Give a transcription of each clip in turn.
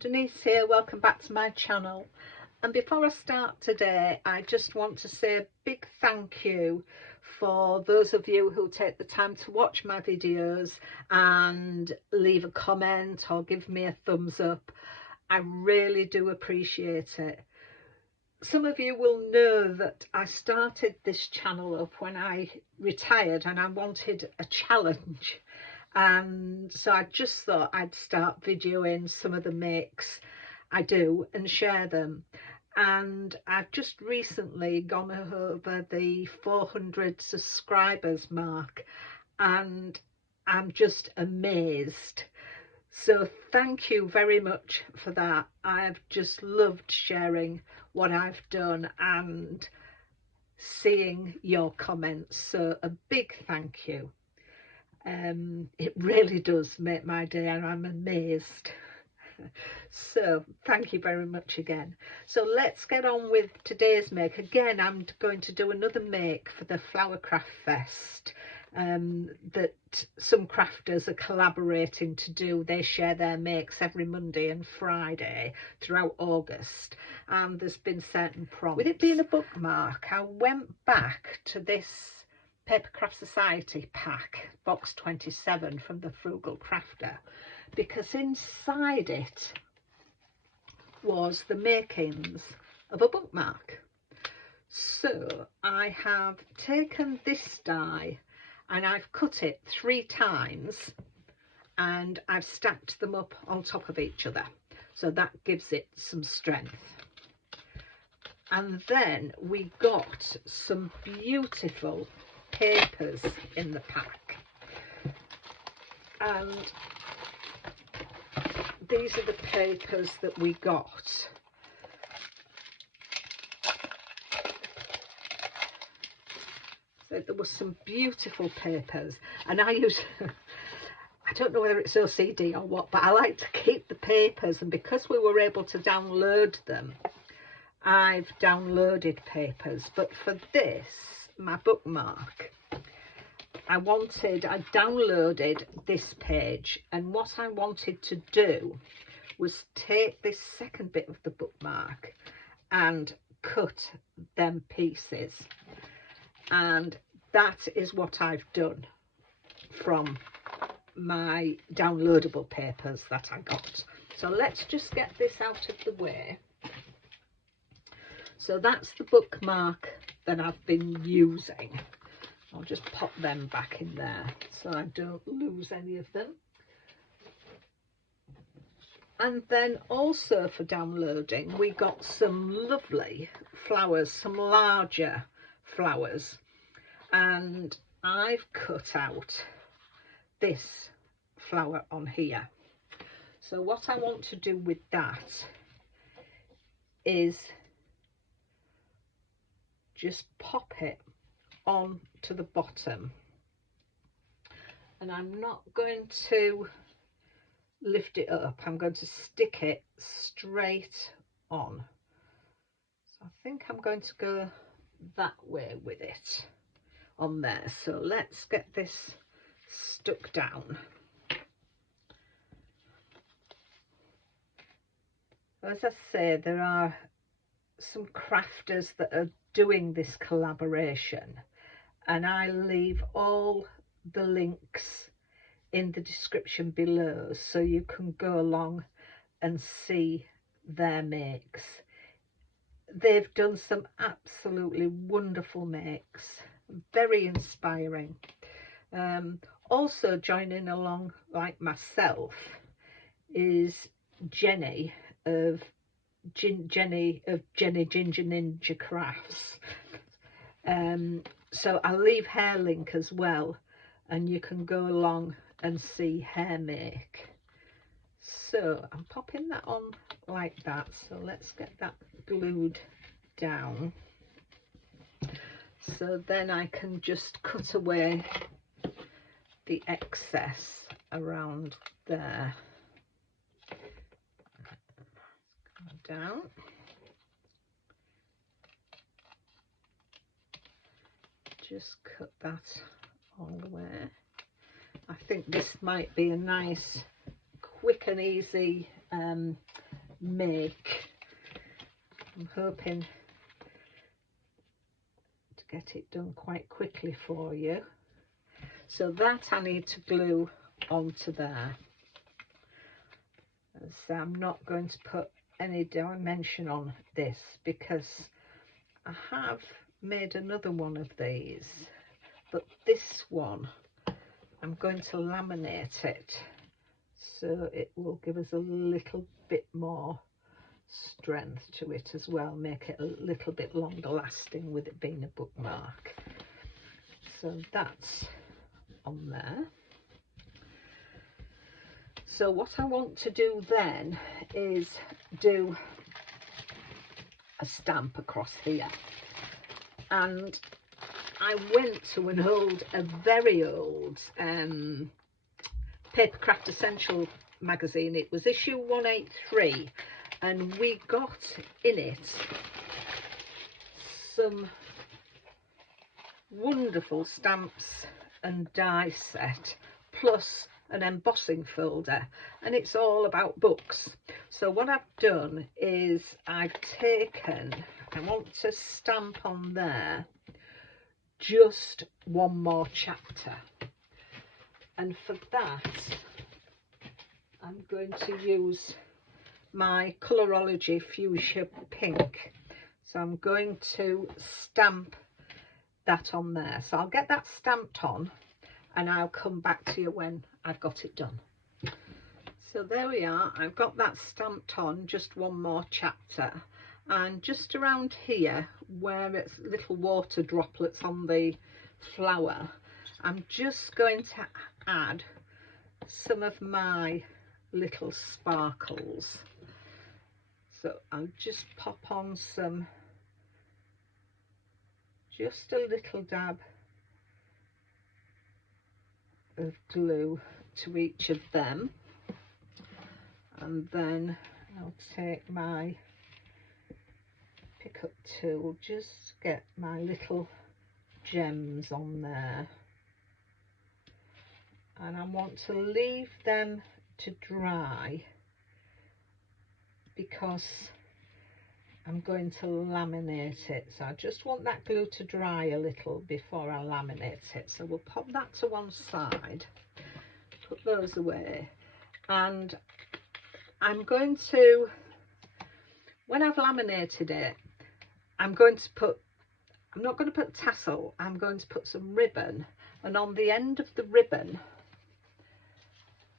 Denise here, welcome back to my channel. And before I start today, I just want to say a big thank you for those of you who take the time to watch my videos and leave a comment or give me a thumbs up. I really do appreciate it. Some of you will know that I started this channel up when I retired and I wanted a challenge. And so I just thought I'd start videoing some of the makes I do and share them. And I've just recently gone over the 400 subscribers mark and I'm just amazed. So thank you very much for that. I've just loved sharing what I've done and seeing your comments. So a big thank you. It really does make my day and I'm amazed. So thank you very much again. So let's get on with today's make. Again, I'm going to do another make for the Flower Craft Fest that some crafters are collaborating to do. They share their makes every Monday and Friday throughout August, and there's been certain prompts. With it being a bookmark, I went back to this Papercraft Society pack, box 27 from the Frugal Crafter, because inside it was the makings of a bookmark. So I have taken this die and I've cut it 3 times and I've stacked them up on top of each other, so that gives it some strength. And then we got some beautiful papers in the pack, and these are the papers that we got. So there were some beautiful papers, and I use I don't know whether it's OCD or what, but I like to keep the papers, and because we were able to download them, I've downloaded papers. But for this, my bookmark, I downloaded this page, and what I wanted to do was take this second bit of the bookmark and cut them pieces, and that is what I've done from my downloadable papers that I got. So let's just get this out of the way. So that's the bookmark that I've been using. I'll just pop them back in there so I don't lose any of them. And then also for downloading, we got some lovely flowers, some larger flowers. And I've cut out this flower on here. So what I want to do with that is just pop it on to the bottom, and I'm not going to lift it up, I'm going to stick it straight on. So I think I'm going to go that way with it on there. So let's get this stuck down. As I say, there are some crafters that are doing this collaboration, and I leave all the links in the description below so you can go along and see their makes. They've done some absolutely wonderful makes, very inspiring. Also joining along like myself is Jenny of Jenny Ginger Ninja Crafts. So I'll leave her link as well, and you can go along and see her make. So I'm popping that on like that. So let's get that glued down. So then I can just cut away the excess around there. Go down. Just cut that all the way. I think this might be a nice quick and easy make. I'm hoping to get it done quite quickly for you. So that I need to glue onto there. So I'm not going to put any dimension on this because I have made another one of these, but this one I'm going to laminate it so it will give us a little bit more strength to it as well, make it a little bit longer lasting with it being a bookmark. So that's on there. So what I want to do then is do a stamp across here, and I went to a very old Papercraft Essential magazine. It was issue 183, and we got in it some wonderful stamps and die set, plus an embossing folder, and it's all about books. So what I've done is I've taken, I want to stamp on there just one more chapter, and for that I'm going to use my Colorology Fuchsia Pink. So I'm going to stamp that on there. So I'll get that stamped on and I'll come back to you when I've got it done. So there we are, I've got that stamped on, just one more chapter, and just around here where it's little water droplets on the flower, I'm just going to add some of my little sparkles. So I'll just pop on some, just a little dab of glue to each of them, and then I'll take my pick up tool, just get my little gems on there, and I want to leave them to dry because I'm going to laminate it. So I just want that glue to dry a little before I laminate it. So we'll pop that to one side, put those away, and I'm going to, when I've laminated it, I'm going to put, I'm not going to put tassel, I'm going to put some ribbon, and on the end of the ribbon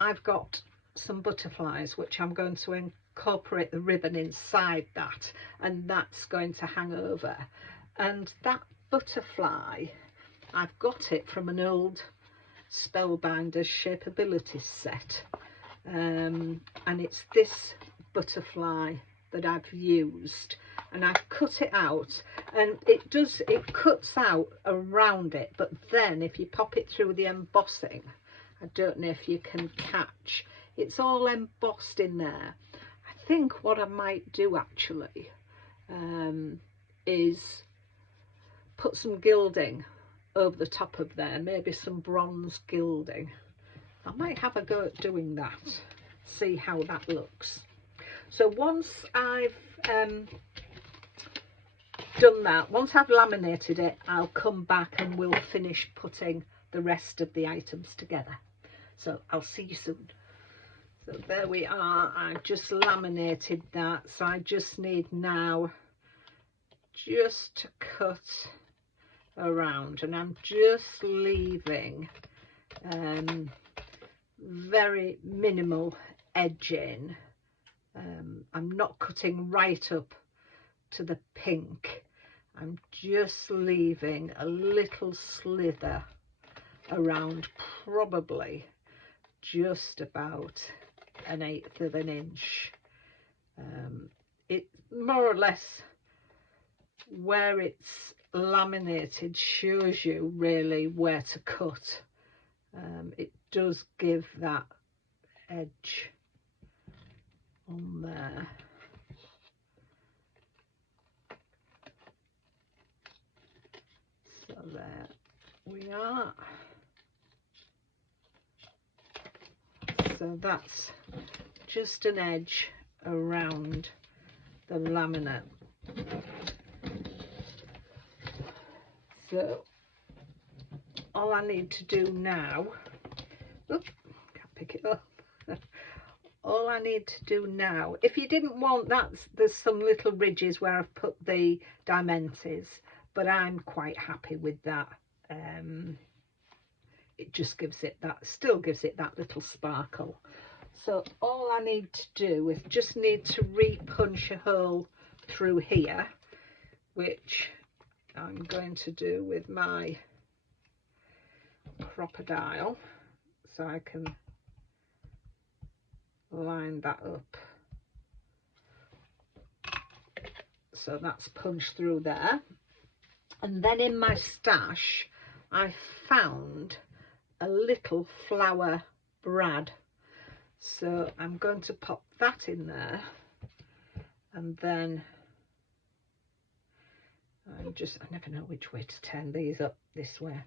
I've got some butterflies which I'm going to incorporate the ribbon inside that, and that's going to hang over. And that butterfly, I've got it from an old Spellbinders Shapeability set, and it's this butterfly that I've used, and I've cut it out, and it cuts out around it, but then if you pop it through the embossing, I don't know if you can catch, it's all embossed in there. I think what I might do actually is put some gilding over the top of there, maybe some bronze gilding. I might have a go at doing that, see how that looks. So once I've done that, once I've laminated it, I'll come back and we'll finish putting the rest of the items together. So I'll see you soon. So there we are, I've just laminated that, so I just need now just to cut around, and I'm just leaving very minimal edging. I'm not cutting right up to the pink, I'm just leaving a little slither around, probably just about 1/8 of an inch. It more or less where it's laminated shows you really where to cut. It does give that edge on there. So there we are. So that's just an edge around the laminate. So all I need to do now, oops, can't pick it up. All I need to do now, if you didn't want that, there's some little ridges where I've put the Dimentis, but I'm quite happy with that. It just gives it that, still gives it that little sparkle. So all I need to do is just need to re-punch a hole through here, which I'm going to do with my crocodile, so I can line that up. So that's punched through there. And then in my stash I found a little flower brad, so I'm going to pop that in there, and then I never know which way to turn these up. This way.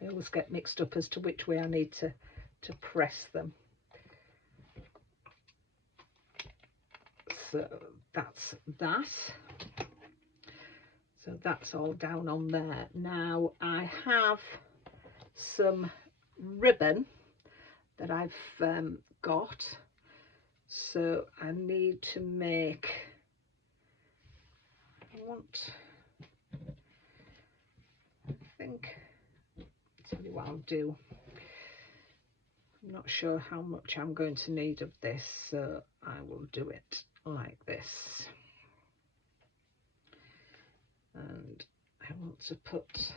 I always get mixed up as to which way I need to press them. So that's that. So that's all down on there. Now I have some ribbon that I've got. So I need to make, I think, tell you what I'll do. I'm not sure how much I'm going to need of this, so I will do it like this. And I want to put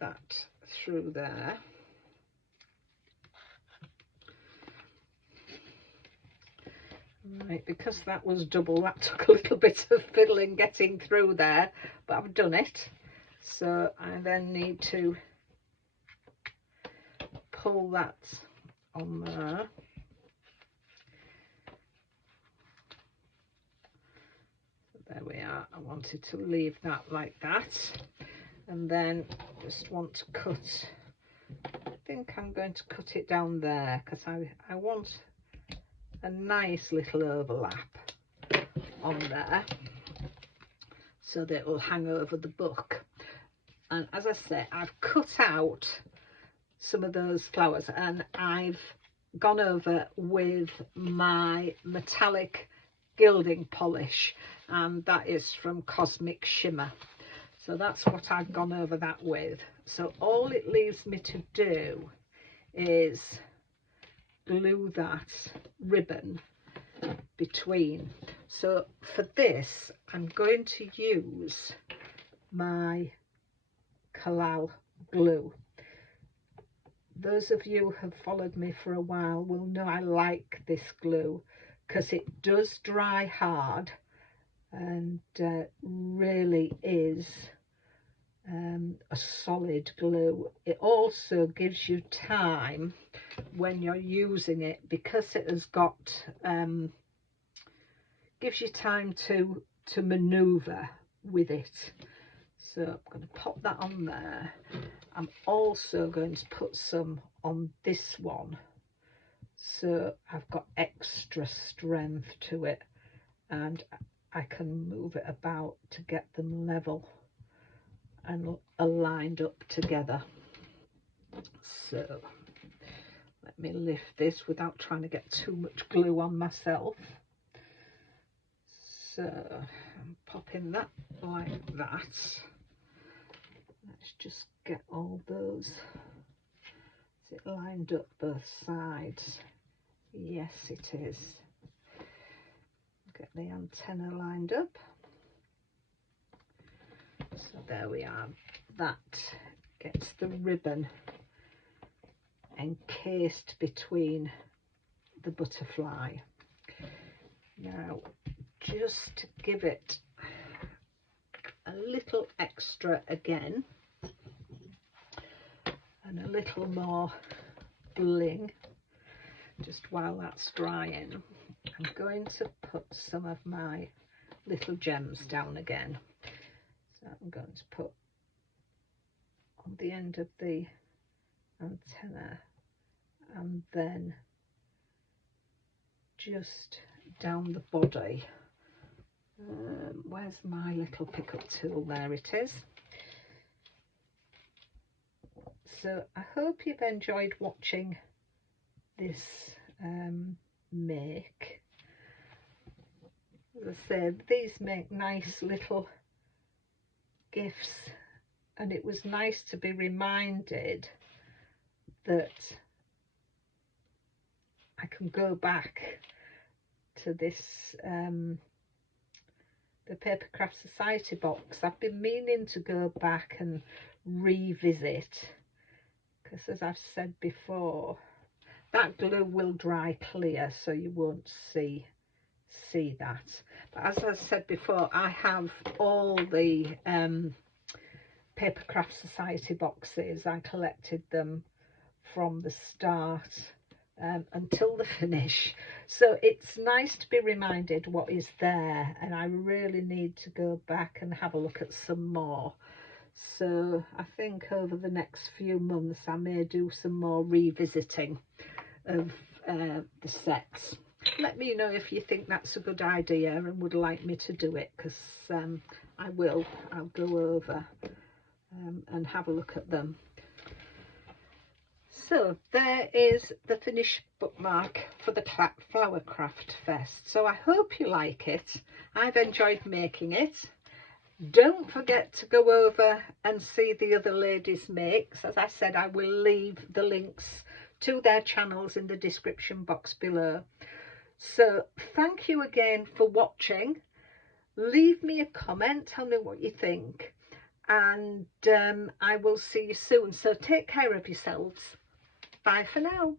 that through there. Right, because that was double, that took a little bit of fiddling getting through there, but I've done it. So I then need to pull that on there. There we are. I wanted to leave that like that, and then just want to cut, I think I'm going to cut it down there because I want a nice little overlap on there so that it will hang over the book. And as I say, I've cut out some of those flowers and I've gone over with my metallic gilding polish, and that is from Cosmic Shimmer. So that's what I've gone over that with. So all it leaves me to do is glue that ribbon between. So for this I'm going to use my Collal glue. Those of you who have followed me for a while will know I like this glue because it does dry hard and really is a solid glue. It also gives you time when you're using it, because it has got gives you time to maneuver with it. So I'm going to pop that on there. I'm also going to put some on this one, so I've got extra strength to it and I can move it about to get them level and aligned up together. So let me lift this without trying to get too much glue on myself. So I'm popping that like that. Let's just get all those. Is it lined up both sides? Yes, it is. Get the antenna lined up. So there we are. That gets the ribbon encased between the butterfly. Now, just to give it a little extra again and a little more bling, just while that's drying, I'm going to put some of my little gems down again. So I'm going to put on the end of the antenna, and then just down the body. Where's my little pickup tool? There it is. So I hope you've enjoyed watching this make. As I said, these make nice little gifts, and it was nice to be reminded that I can go back to this the Papercraft Society box. I've been meaning to go back and revisit, because as I've said before, that glue will dry clear, so you won't see that. But as I said before, I have all the Papercraft Society boxes. I collected them from the start until the finish, so it's nice to be reminded what is there, and I really need to go back and have a look at some more. So I think over the next few months I may do some more revisiting of the sets. Let me know if you think that's a good idea and would like me to do it, because I'll go over and have a look at them. So there is the finished bookmark for the Flower Craft Fest. So I hope you like it. I've enjoyed making it. Don't forget to go over and see the other ladies' makes. As I said, I will leave the links to their channels in the description box below. So thank you again for watching. Leave me a comment, tell me what you think, and I will see you soon. So take care of yourselves. Bye for now.